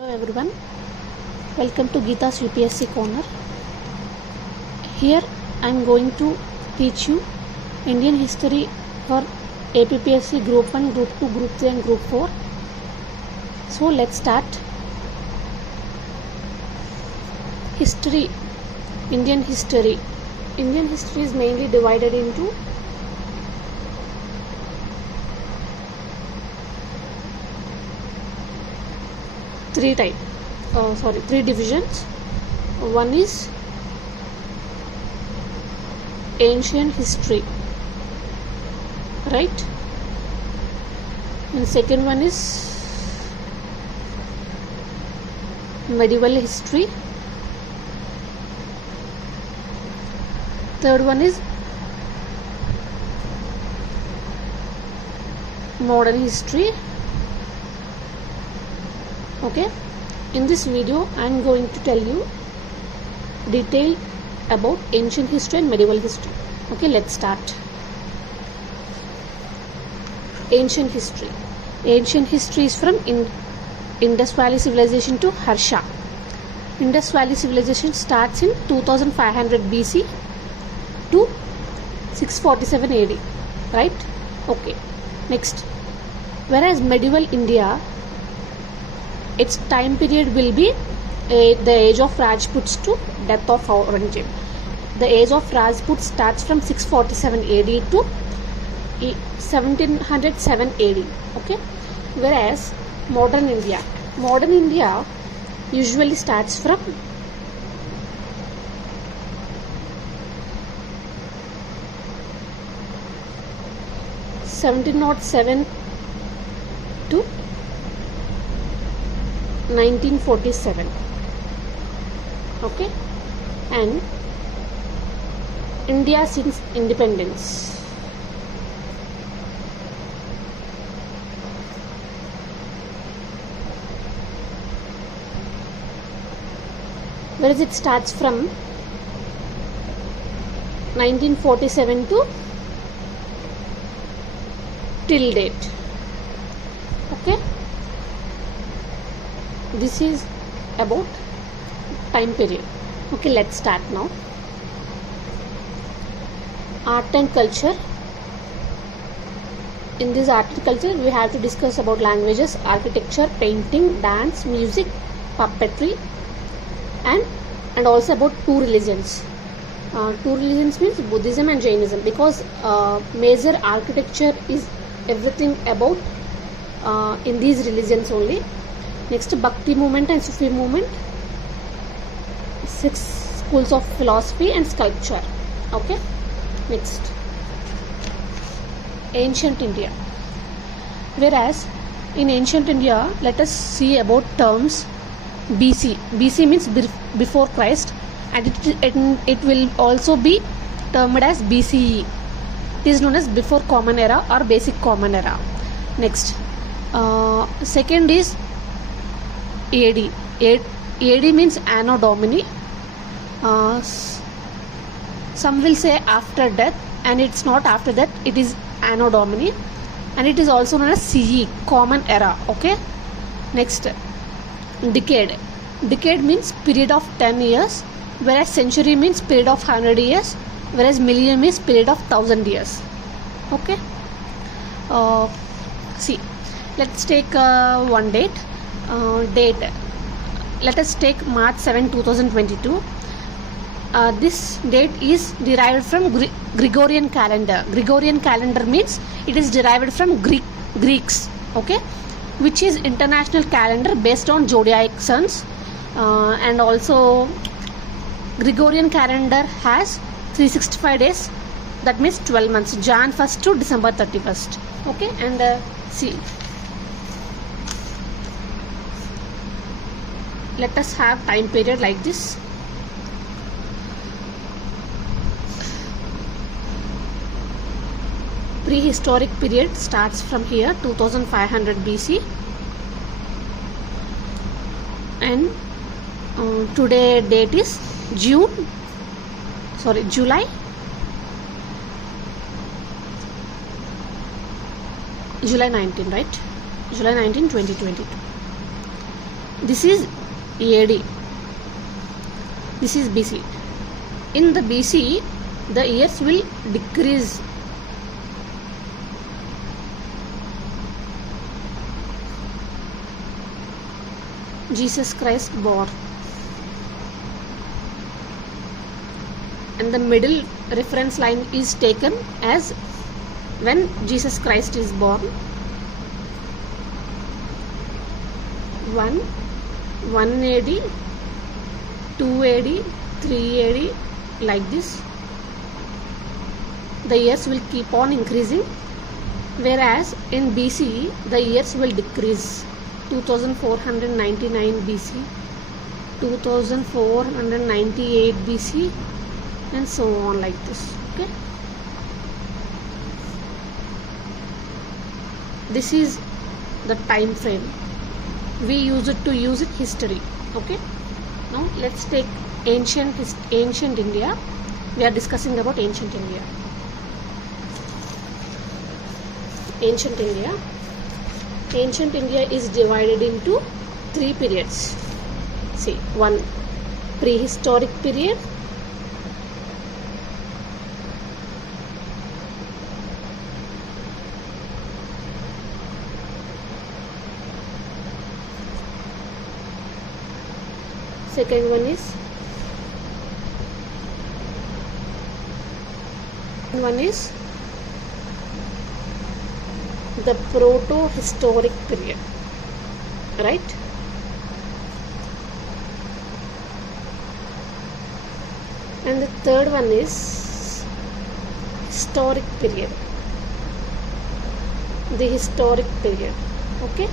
Hello everyone, welcome to Geeta's UPSC Corner. Here I am going to teach you Indian history for APPSC Group 1, Group 2, Group 3 and Group 4. So let's start. History, Indian history. Indian history is mainly divided into three divisions. One is ancient history, right? And second one is medieval history. Third one is modern history. Okay, in this video I am going to tell you detail about ancient history and medieval history. Okay, let's start. Ancient history. Ancient history is from Indus Valley Civilization to Harsha. Indus Valley Civilization starts in 2500 BC to 647 AD, right? Okay, next. Whereas medieval India, its time period will be the age of Rajputs to death of Aurangzeb. The age of Rajputs starts from 647 AD to 1707 AD. Okay, whereas modern India usually starts from (1707) to 1947. Okay, and India since independence. Whereas it starts from 1947 to till date. Okay, this is about time period. Okay, let's start now. Art and culture. In this art and culture we have to discuss about languages, architecture, painting, dance, music, puppetry, and also about two religions. Two religions means Buddhism and Jainism, because major architecture is everything about in these religions only. Next, Bhakti movement and Sufi movement, 6 schools of philosophy and sculpture. Okay, next, ancient India. Whereas in ancient India, let us see about terms. BC. BC means before Christ, and it will also be termed as BCE. It is known as before common era or basic common era. Next, second is AD. AD means Anno Domini. Some will say after death, and it's not after death, it is Anno Domini, and it is also known as CE, common era. Okay, next, decade. Decade means period of 10 years, whereas century means period of 100 years, whereas millennium is period of 1000 years. Okay, see, let's take one date. Let us take March 7, 2022. This date is derived from Gregorian calendar. Gregorian calendar means it is derived from Greeks. Okay, which is international calendar based on zodiac signs, and also Gregorian calendar has 365 days. That means 12 months, Jan 1st to December 31st. Okay, and see, let us have time period like this. Prehistoric period starts from here, 2500 BC, and today date is July July 19, right? July 19, 2022. This is AD. This is BC. In the BC, the years will decrease. Jesus Christ born. And the middle reference line is taken as when Jesus Christ is born. 1 AD, 2 AD, 3 AD, like this. The years will keep on increasing, whereas in BC the years will decrease. 2499 BC, 2498 BC, and so on, like this. Okay, this is the time frame we use it to use it history. Okay, now let's take ancient India. We are discussing about ancient India. Ancient India is divided into 3 periods. See, 1 prehistoric period, second one is the proto-historic period, right? And the third one is historic period, the historic period. Okay,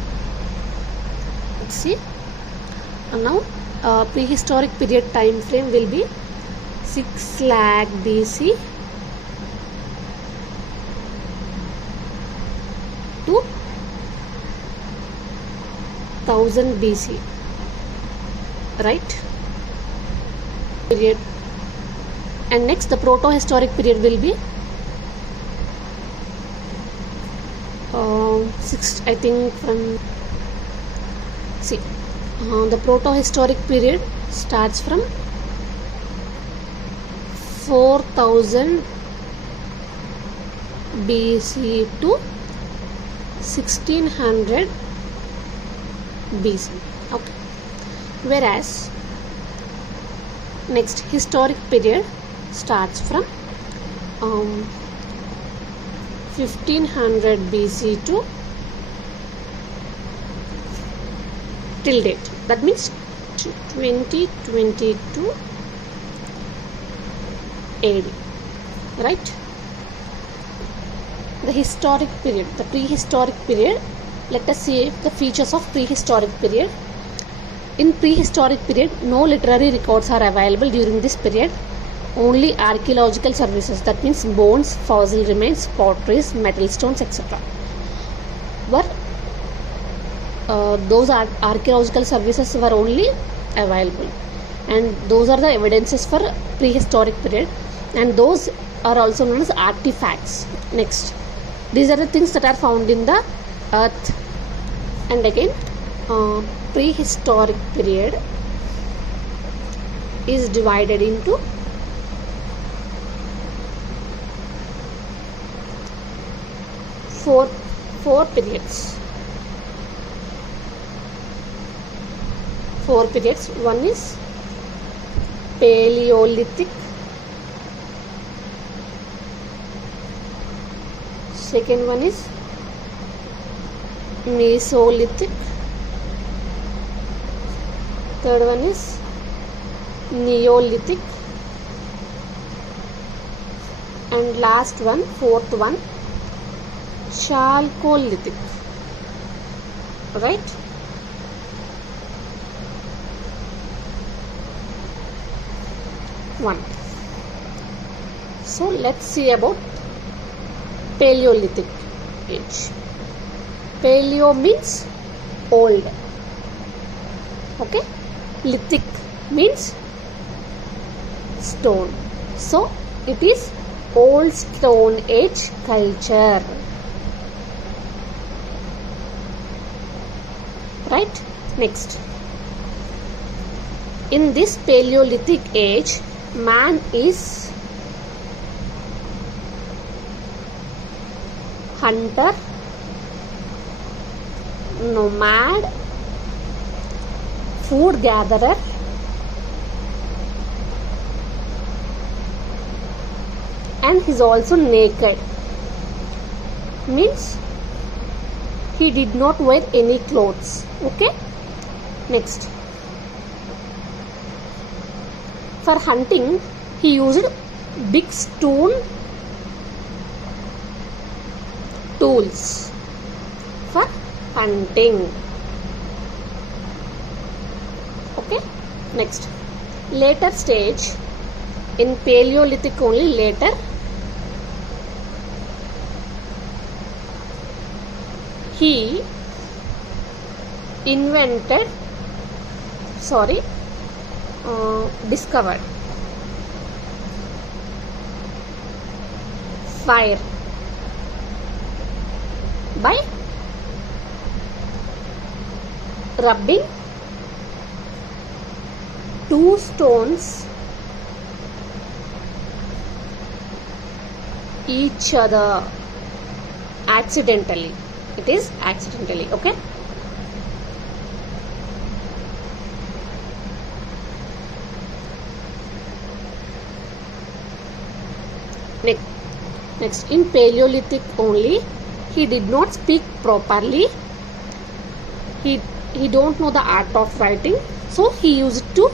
let's see. And now prehistoric period time frame will be 6 lakh BC to 1000 BC, right? Period. And next, the proto-historic period will be I think from the proto-historic period starts from 4000 BC to 1600 BC. Okay. Whereas next historic period starts from 1500 BC to till date. That means 2022 AD, right? The historic period, the prehistoric period. Let us see the features of prehistoric period. In prehistoric period, no literary records are available during this period. Only archaeological services, that means bones, fossil remains, potteries, metal stones, etc. were those archaeological services were only available, and those are the evidences for prehistoric period, and those are also known as artifacts. Next, these are the things that are found in the earth. And again, prehistoric period is divided into four periods. 4 periods. One is Paleolithic, second one is Mesolithic, third one is Neolithic, and last one, fourth one, Chalcolithic, right? One. So let's see about Paleolithic age. Paleo means old. Okay. Lithic means stone. So it is old stone age culture. Right? Next. In this Paleolithic age, man is hunter, nomad, food gatherer, and he's also naked. Means he did not wear any clothes. Okay. Next, for hunting he used big stone tools for hunting. Okay. Next, later stage, in Paleolithic only later, he discovered fire by rubbing two stones each other accidentally. It is accidentally. Okay. Next, in Paleolithic only, he did not speak properly. He don't know the art of writing, so he used to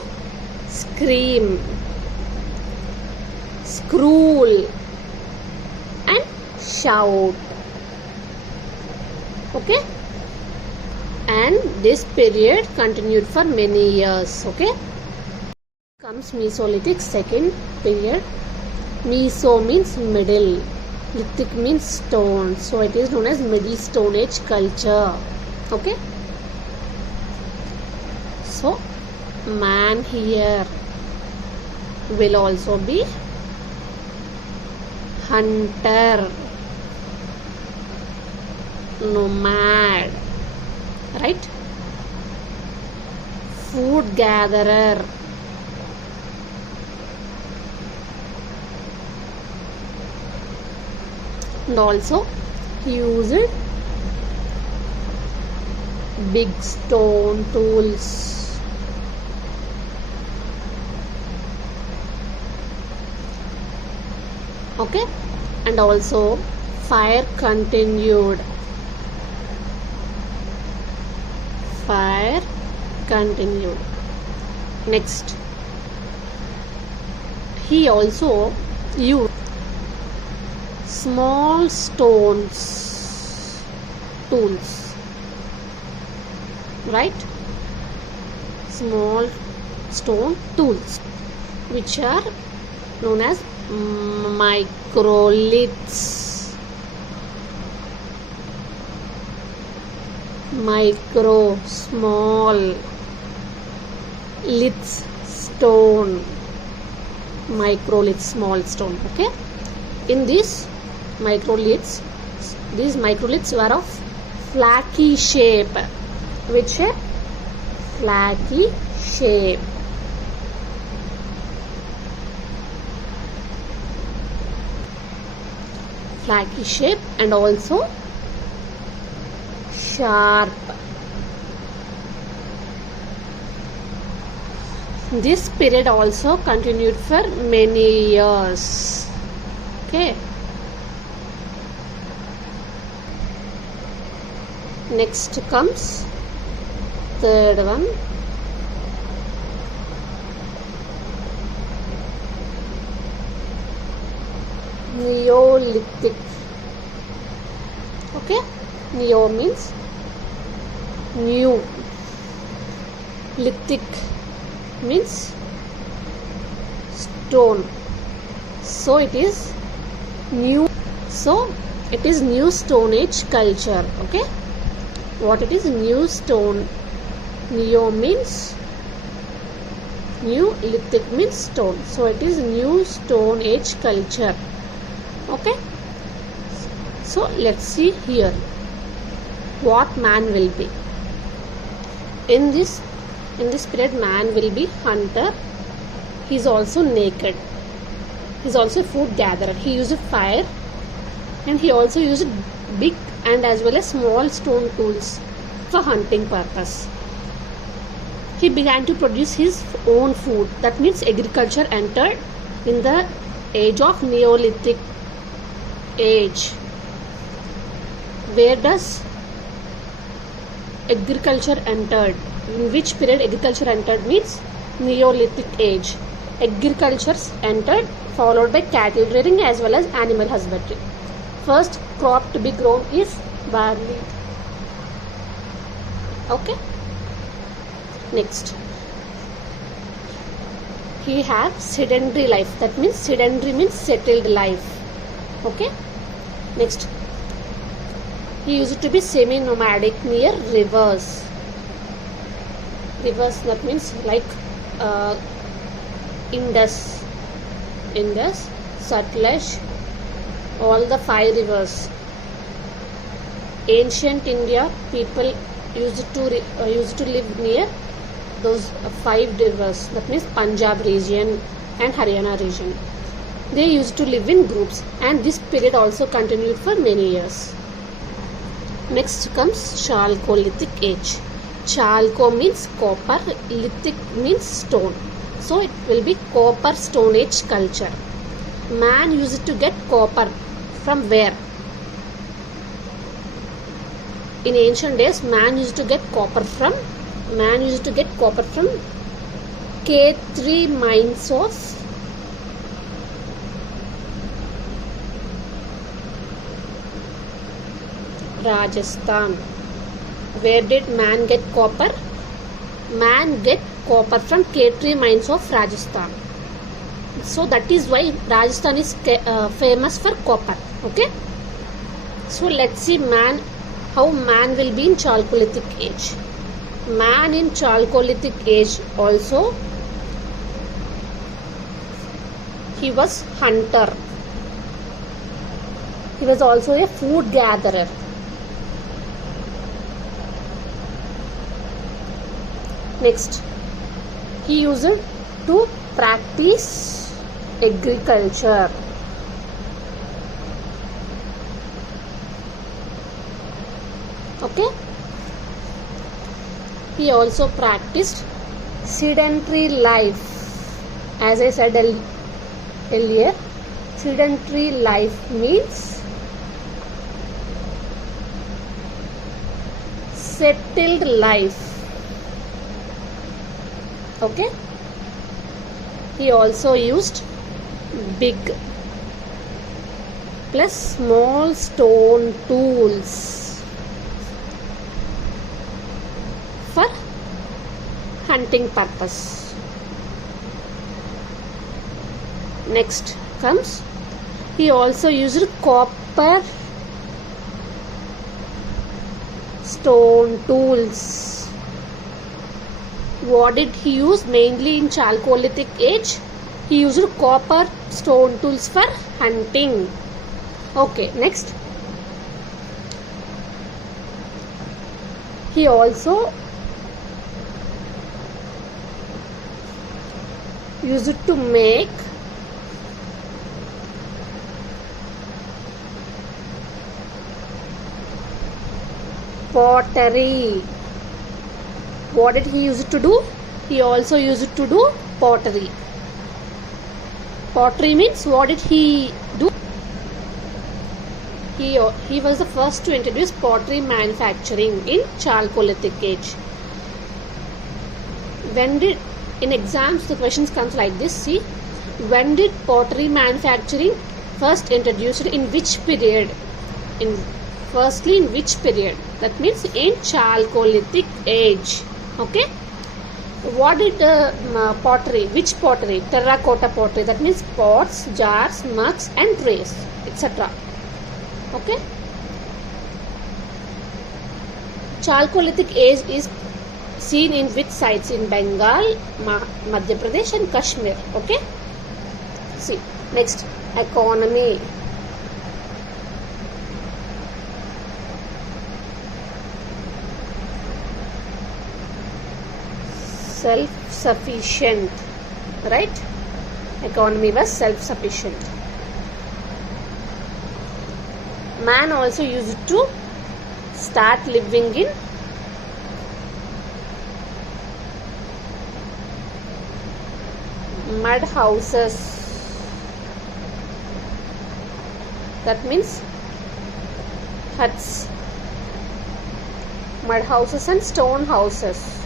scream, scroll, and shout. Okay. And this period continued for many years. Okay. Comes Mesolithic, second period. Meso means middle, lithic means stone, so it is known as Middle Stone Age culture. Okay. So man here will also be hunter, nomad, right? Food gatherer, and also he used big stone tools. Okay. And also fire continued. Fire continued. Next, he also used small stones tools, right? Small stone tools, which are known as microliths. Micro, small, liths, stone, microliths, small stone. Okay. In these microliths were of flaky shape. Which shape? Flaky shape. Flaky shape and also sharp. This period also continued for many years. Okay. Next comes third one. Neolithic. Okay. Neo means new. Lithic means stone. So it is new. So it is new Stone Age culture. Okay. What it is? New stone. Neo means new. Lithic means stone. So it is new Stone Age culture. Okay. So let's see here what man will be. In this In this period, man will be hunter. He is also naked. He is also a food gatherer. He used fire, and he also used big and as well as small stone tools for hunting purpose. He began to produce his own food. That means agriculture entered in the age of Neolithic age. Where does agriculture entered? In which period agriculture entered means Neolithic age. Agriculture entered, followed by cattle rearing as well as animal husbandry. First crop to be grown is barley. Okay. Next, he have sedentary life. That means sedentary means settled life. Okay. Next, he used to be semi-nomadic near rivers. Rivers, that means like Indus, Satluj, all the 5 rivers. Ancient India people used to live near those 5 rivers. That means Punjab region and Haryana region. They used to live in groups, and this period also continued for many years. Next comes Chalcolithic age. Chalco means copper, lithic means stone. So it will be copper stone age culture. Man used to get copper from where? In ancient days, man used to get copper from K3 mines of Rajasthan. Where did man get copper? Man get copper from K3 mines of Rajasthan. So that is why Rajasthan is famous for copper. Okay. So let's see how man will be in Chalcolithic age. Man in Chalcolithic age also, he was hunter. He was also a food gatherer. Next, he used to practice agriculture. Okay. He also practiced sedentary life. As I said earlier, sedentary life means settled life. Okay. He also used big plus small stone tools for hunting purpose. Next comes, he also used copper stone tools. What did he use mainly in Chalcolithic age? He used copper stone tools for hunting. Okay, next, he also used to make pottery. What did he use to do? He also used to do pottery. Pottery means what did he do? He was the first to introduce pottery manufacturing in Chalcolithic age. When did, in exams the questions comes like this, see, when did pottery manufacturing first introduced, in which period? Firstly, in which period? That means in Chalcolithic age. Okay. What did pottery? Which pottery? Terracotta pottery. That means pots, jars, mugs, and trays, etc. Okay. Chalcolithic age is seen in which sites? In Bengal, Madhya Pradesh, and Kashmir. Okay. See, next, economy. self-sufficient, right? Economy was self-sufficient. Man also used to start living in mud houses. That means huts, mud houses and stone houses,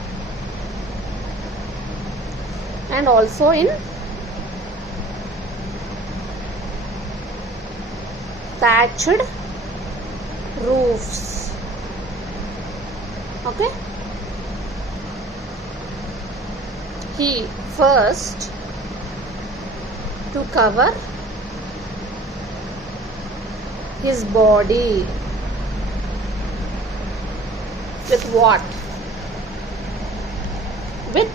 and also in thatched roofs. Okay, he first to cover his body with what? With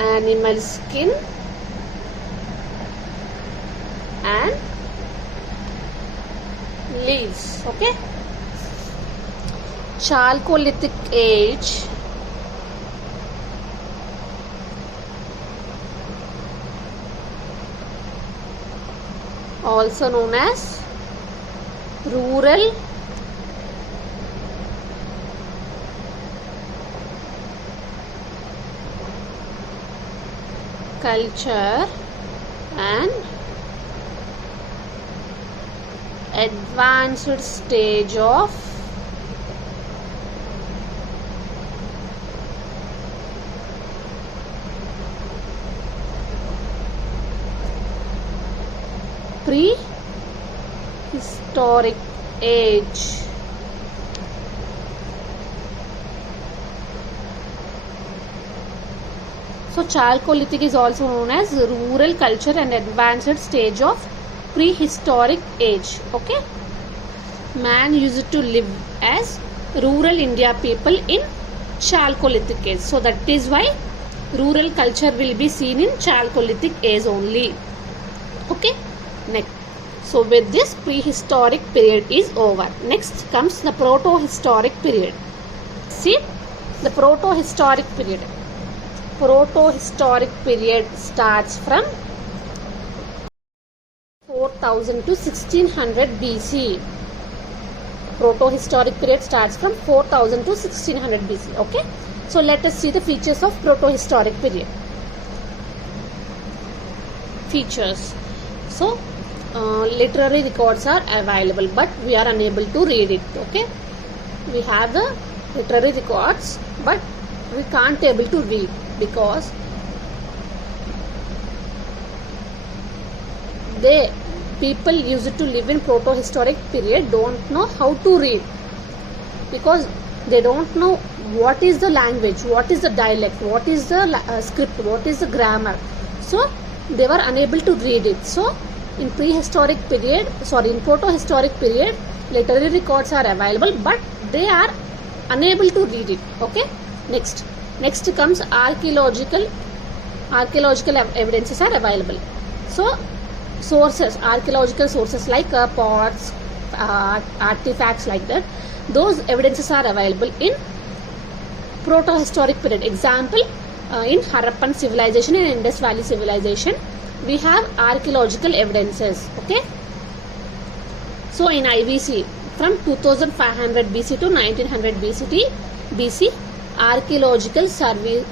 animal skin and leaves. Okay, Chalcolithic age also known as rural culture and advanced stage of prehistoric age. So Chalcolithic is also known as rural culture and advanced stage of prehistoric age. Okay, man used to live as rural India people in Chalcolithic age. So that is why rural culture will be seen in Chalcolithic age only. Okay, next. So with this, prehistoric period is over. Next comes the protohistoric period. See, the protohistoric period. Protohistoric period starts from 4000 to 1600 BC. Protohistoric period starts from 4000 to 1600 BC. Okay, so let us see the features of protohistoric period. Features. So literary records are available, but we are unable to read it. Okay, we have the literary records, but we can't able to read because people used to live in protohistoric period don't know how to read, because they don't know what is the language, what is the dialect, what is the script, what is the grammar. So they were unable to read it. So in protohistoric period, literary records are available, but they are unable to read it. Okay, next comes archaeological evidences are available. So archaeological sources like pots, artifacts like that, those evidences are available in protohistoric period. Example, in Harappan civilization and Indus Valley civilization, we have archaeological evidences. Okay, so in IVC from 2500 BC to 1900 BC, archaeological survey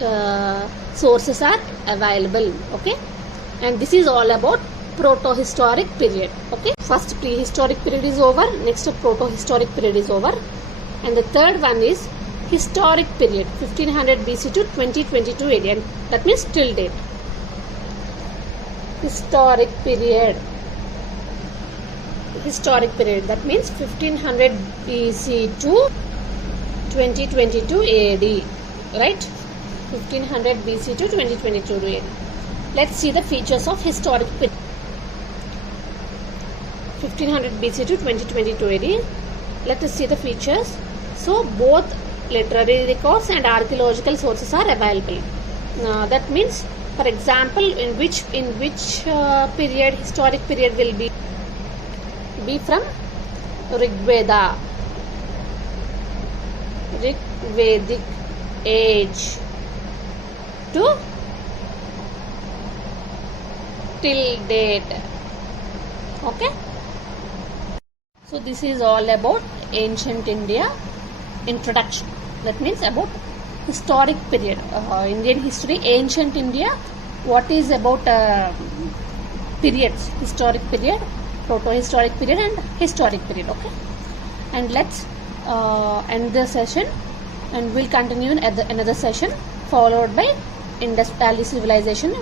sources are available. Okay, and this is all about protohistoric period. Okay, first prehistoric period is over, next protohistoric period is over, and the third one is historic period 1500 BC to 2022 AD, and that means till date. Historic period, that means 1500 BC to 2022 AD, right? 1500 BC to 2022 AD. Let's see the features of historic period. 1500 BC to 2022 AD. Let us see the features. So both literary records and archaeological sources are available. That means, for example, in which period, historic period will be from Rig Veda Vedic age to till date. Okay, so this is all about ancient India introduction. That means about historic period, Indian history, ancient India. What is about periods, historic period, proto-historic period and historic period. Okay, and let's end the session, and we'll continue in another session followed by Indus Valley civilization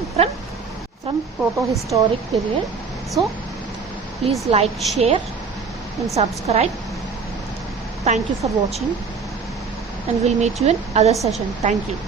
from proto-historic period. So please like, share and subscribe. Thank you for watching, and we'll meet you in other session. Thank you.